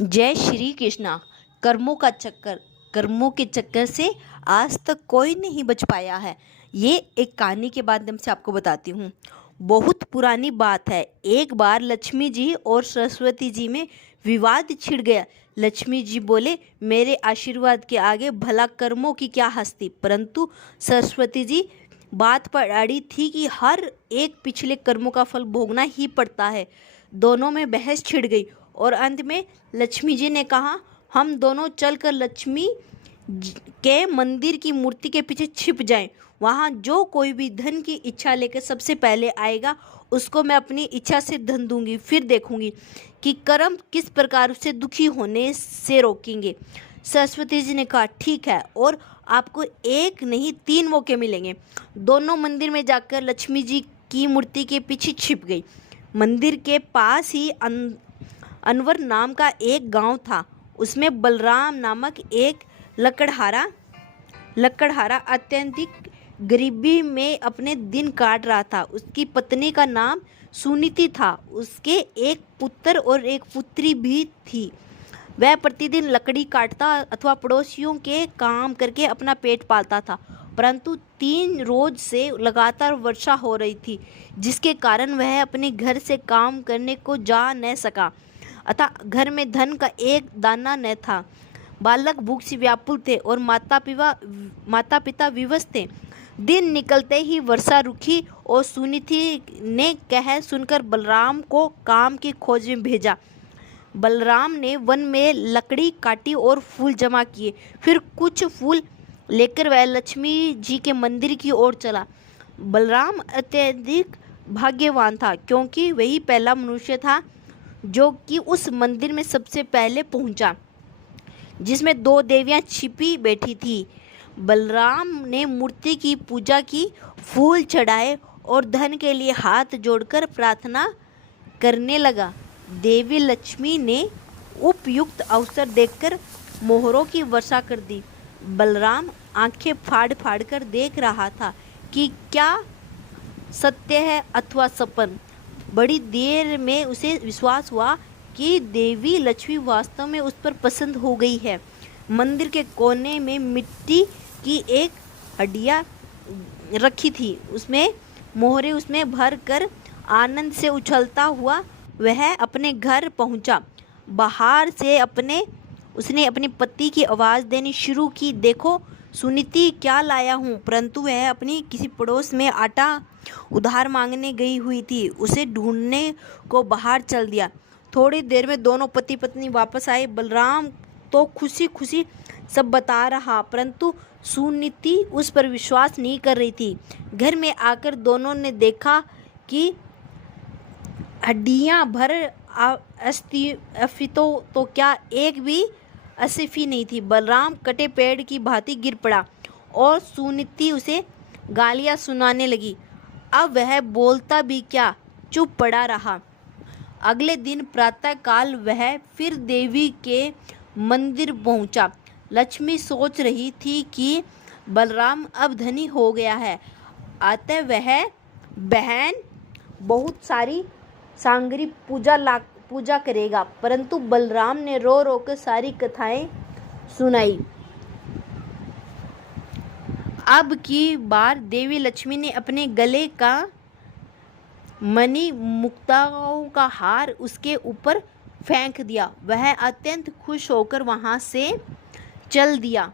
जय श्री कृष्णा। कर्मों के चक्कर से आज तक कोई नहीं बच पाया है। ये एक कहानी के माध्यम से आपको बताती हूँ। बहुत पुरानी बात है। एक बार लक्ष्मी जी और सरस्वती जी में विवाद छिड़ गया। लक्ष्मी जी बोले, मेरे आशीर्वाद के आगे भला कर्मों की क्या हस्ती। परंतु सरस्वती जी बात पर अड़ी थी कि हर एक पिछले कर्मों का फल भोगना ही पड़ता है। दोनों में बहस छिड़ गई और अंत में लक्ष्मी जी ने कहा, हम दोनों चलकर लक्ष्मी के मंदिर की मूर्ति के पीछे छिप जाएं। वहाँ जो कोई भी धन की इच्छा लेकर सबसे पहले आएगा उसको मैं अपनी इच्छा से धन दूंगी। फिर देखूंगी कि कर्म किस प्रकार उसे दुखी होने से रोकेंगे। सरस्वती जी ने कहा, ठीक है, और आपको एक नहीं 3 मौके मिलेंगे। दोनों मंदिर में जाकर लक्ष्मी जी की मूर्ति के पीछे छिप गई। मंदिर के पास ही अनवर नाम का एक गांव था। उसमें बलराम नामक एक लकड़हारा अत्यंतिक गरीबी में अपने दिन काट रहा था। उसकी पत्नी का नाम सुनीति था। उसके एक पुत्र और एक पुत्री भी थी। वह प्रतिदिन लकड़ी काटता अथवा पड़ोसियों के काम करके अपना पेट पालता था। परंतु 3 रोज से लगातार वर्षा हो रही थी, जिसके कारण वह अपने घर से काम करने को जा न सका। अतः घर में धन का एक दाना न था। बालक भूख से व्याकुल थे और माता पिता विवश थे। दिन निकलते ही वर्षा रुकी और सुनीति ने कह सुनकर बलराम को काम की खोज में भेजा। बलराम ने वन में लकड़ी काटी और फूल जमा किए। फिर कुछ फूल लेकर वह लक्ष्मी जी के मंदिर की ओर चला। बलराम अत्यधिक भाग्यवान था, क्योंकि वही पहला मनुष्य था जो कि उस मंदिर में सबसे पहले पहुंचा, जिसमें 2 देवियां छिपी बैठी थी। बलराम ने मूर्ति की पूजा की, फूल चढ़ाए और धन के लिए हाथ जोड़कर प्रार्थना करने लगा। देवी लक्ष्मी ने उपयुक्त अवसर देखकर मोहरों की वर्षा कर दी। बलराम आंखें फाड़ फाड़ कर देख रहा था कि क्या सत्य है अथवा सपन। बड़ी देर में उसे विश्वास हुआ कि देवी लक्ष्मी वास्तव में उस पर पसंद हो गई है। मंदिर के कोने में मिट्टी की एक हड्डियाँ रखी थी। उसमें मोहरे उसमें भर कर आनंद से उछलता हुआ वह अपने घर पहुंचा। बाहर से उसने अपने पति की आवाज़ देनी शुरू की, देखो सुनीति क्या लाया हूँ। परंतु वह अपनी किसी पड़ोस में आटा उधार मांगने गई हुई थी। उसे ढूंढने को बाहर चल दिया। थोड़ी देर में दोनों पति पत्नी वापस आए। बलराम तो खुशी खुशी सब बता रहा, परंतु सुनीति उस पर विश्वास नहीं कर रही थी। घर में आकर दोनों ने देखा कि हड्डियां भर अस्तियों तो क्या एक भी अस्तिफी नहीं थी। बलराम कटे पेड़ की भांति गिर पड़ा और सुनीति उसे गालियां सुनाने लगी। अब वह बोलता भी क्या, चुप पड़ा रहा। अगले दिन प्रातःकाल वह फिर देवी के मंदिर पहुंचा। लक्ष्मी सोच रही थी कि बलराम अब धनी हो गया है, अतः वह बहन बहुत सारी सांगरी पूजा करेगा। परंतु बलराम ने रो रो कर सारी कथाएं सुनाई। अब की बार देवी लक्ष्मी ने अपने गले का मणि मुक्ताओं का हार उसके ऊपर फेंक दिया। वह अत्यंत खुश होकर वहां से चल दिया।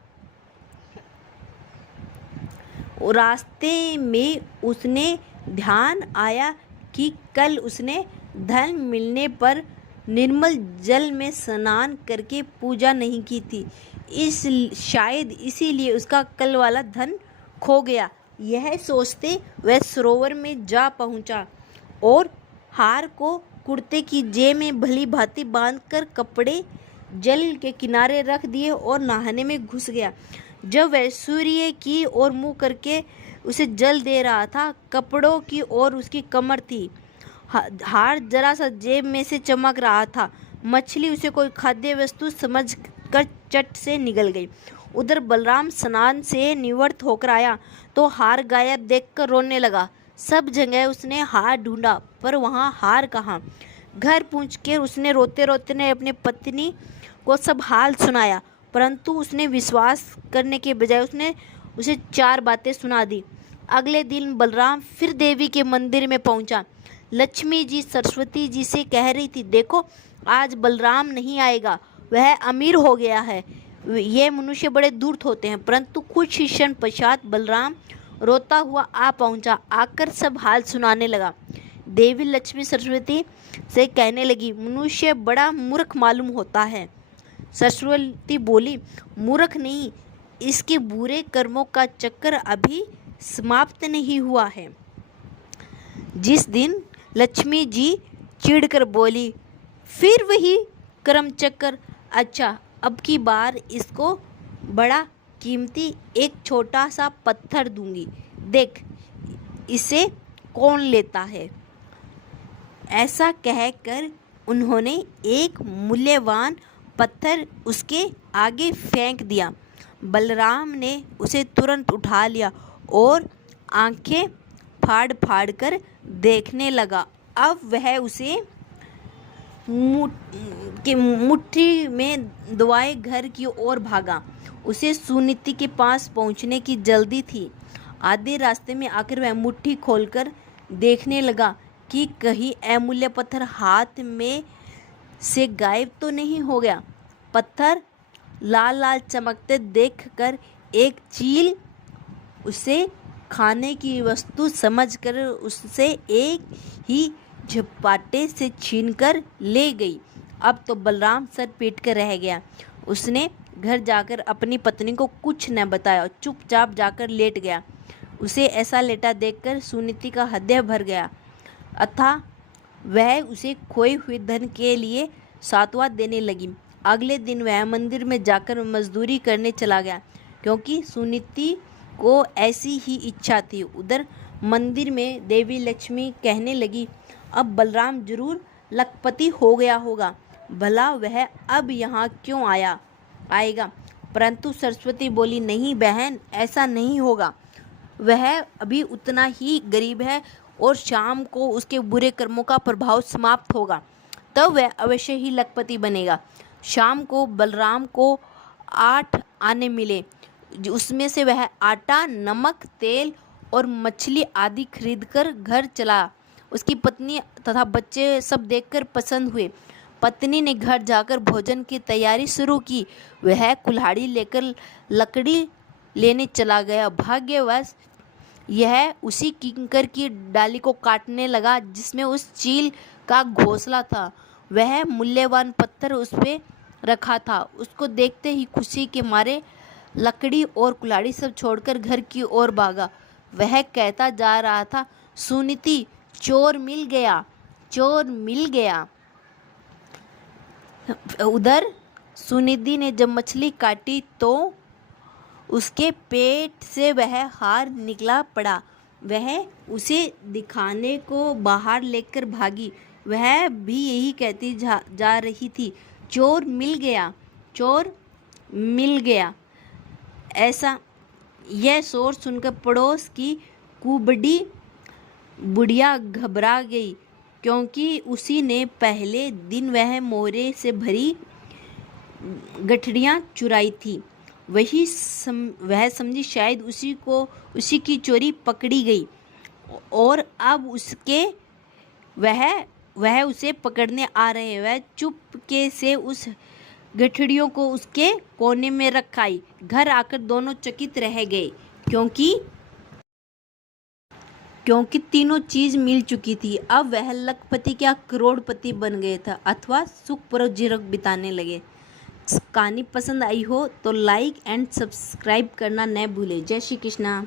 रास्ते में उसने ध्यान आया कि कल उसने धन मिलने पर निर्मल जल में स्नान करके पूजा नहीं की थी। शायद इसीलिए उसका कल वाला धन खो गया। यह सोचते वह सरोवर में जा पहुंचा और हार को कुर्ते की जेब में भली भांति बांधकर कपड़े जल के किनारे रख दिए और नहाने में घुस गया। जब वह सूर्य की ओर मुंह करके उसे जल दे रहा था, कपड़ों की ओर उसकी कमर थी। हार जरा सा जेब में से चमक रहा था। मछली उसे कोई खाद्य वस्तु समझकर चट से निगल गई। उधर बलराम स्नान से निवृत्त होकर आया तो हार गायब देखकर रोने लगा। सब जगह उसने हार ढूंढा, पर वहाँ हार कहाँ। घर पहुंचकर उसने रोते रोते ने अपनी पत्नी को सब हाल सुनाया, परंतु उसने विश्वास करने के बजाय उसने उसे 4 बातें सुना दी। अगले दिन बलराम फिर देवी के मंदिर में पहुंचा। लक्ष्मी जी सरस्वती जी से कह रही थी, देखो आज बलराम नहीं आएगा, वह अमीर हो गया है। ये मनुष्य बड़े धूर्त होते हैं। परंतु कुछ ही क्षण पश्चात बलराम रोता हुआ आ पहुंचा, आकर सब हाल सुनाने लगा। देवी लक्ष्मी सरस्वती से कहने लगी, मनुष्य बड़ा मूर्ख मालूम होता है। सरस्वती बोली, मूर्ख नहीं, इसके बुरे कर्मों का चक्कर अभी समाप्त नहीं हुआ है। जिस दिन लक्ष्मी जी चिढ़कर बोली, फिर वही कर्म चक्कर। अच्छा, अब की बार इसको बड़ा कीमती एक छोटा सा पत्थर दूंगी, देख इसे कौन लेता है। ऐसा कहकर उन्होंने एक मूल्यवान पत्थर उसके आगे फेंक दिया। बलराम ने उसे तुरंत उठा लिया और आंखें फाड़ फाड़ कर देखने लगा। अब वह उसे मुट्ठी में दबाए घर की ओर भागा। उसे सुनीति के पास पहुंचने की जल्दी थी। आधे रास्ते में आकर वह मुट्ठी खोलकर देखने लगा कि कहीं अमूल्य पत्थर हाथ में से गायब तो नहीं हो गया। पत्थर लाल लाल चमकते देखकर एक चील उसे खाने की वस्तु समझकर उससे एक ही झपाटे से छीनकर ले गई। अब तो बलराम सर पीट कर रह गया। उसने घर जाकर अपनी पत्नी को कुछ न बताया, चुपचाप जाकर लेट गया। उसे ऐसा लेटा देखकर सुनीति का हृदय भर गया, अतः वह उसे खोए हुए धन के लिए सात्वा देने लगी। अगले दिन वह मंदिर में जाकर मजदूरी करने चला गया, क्योंकि सुनीति को ऐसी ही इच्छा थी। उधर मंदिर में देवी लक्ष्मी कहने लगी, अब बलराम जरूर लखपति हो गया होगा, भला वह अब यहाँ क्यों आएगा। परंतु सरस्वती बोली, नहीं बहन, ऐसा नहीं होगा। वह अभी उतना ही गरीब है और शाम को उसके बुरे कर्मों का प्रभाव समाप्त होगा, तब वह अवश्य ही लखपति बनेगा। शाम को बलराम को 8 आने मिले, उसमें से वह आटा, नमक, तेल और मछली आदि खरीदकर घर चला। उसकी पत्नी तथा बच्चे सब देखकर पसंद हुए। पत्नी ने घर जाकर भोजन की तैयारी शुरू की। वह कुल्हाड़ी लेकर लकड़ी लेने चला गया। भाग्यवश यह उसी किंकर की डाली को काटने लगा जिसमें उस चील का घोंसला था। वह मूल्यवान पत्थर उस पे रखा था। उसको देखते ही खुशी के मारे लकड़ी और कुल्हाड़ी सब छोड़कर घर की ओर भागा। वह कहता जा रहा था, सुनीति, चोर मिल गया, चोर मिल गया। उधर सुनिधि ने जब मछली काटी तो उसके पेट से वह हार निकला पड़ा। वह उसे दिखाने को बाहर लेकर भागी। वह भी यही कहती जा रही थी, चोर मिल गया, चोर मिल गया। ऐसा यह शोर सुनकर पड़ोस की कुबड़ी बुढ़िया घबरा गई, क्योंकि उसी ने पहले दिन वह मोरे से भरी गठड़ियाँ चुराई थी। वह समझी शायद उसी की चोरी पकड़ी गई और अब वह उसे पकड़ने आ रहे हैं। वह चुपके से उस गठड़ियों को उसके कोने में रखाई। घर आकर दोनों चकित रह गए, क्योंकि तीनों चीज मिल चुकी थी। अब वह लखपति क्या करोड़पति बन गए थे अथवा सुखपूर्वक जीवन बिताने लगे। कहानी पसंद आई हो तो लाइक एंड सब्सक्राइब करना न भूलें। जय श्री कृष्णा।